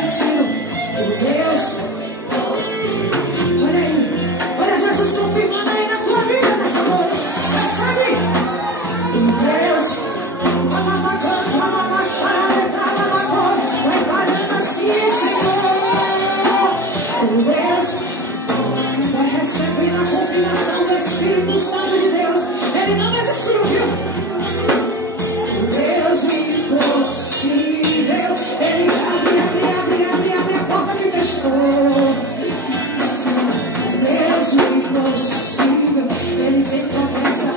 desistiu. Deus, olha aí, olha Jesus confirmando aí na tua vida nessa noite. Recebe, Deus, preparando assim, Senhor. Deus vai receber a confirmação do Espírito Santo de Deus. Ele não desistiu, viu? Deus impossível, Ele abre a porta que fechou. Deus impossível, Ele tem promessa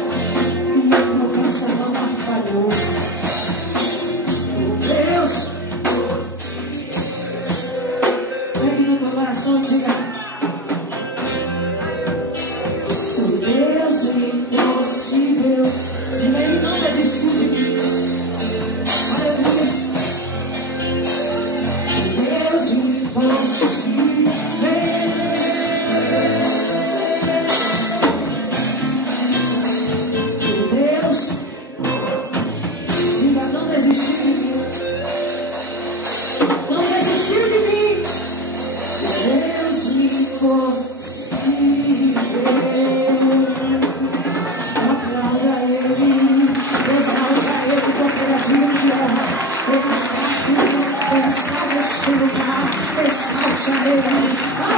e a promessa não a falhou. Deus, pegue no teu coração e diga: Deus impossível, diga, Ele não desistiu de mim. Deus impossível, Deus, diga, não desistiu de mim, não desistiu de mim. Deus impossível, aplauda Ele, exalta Ele, porque Ele é digno de honra. Ele está aqui, Ele está nesse lugar, exalta Ele.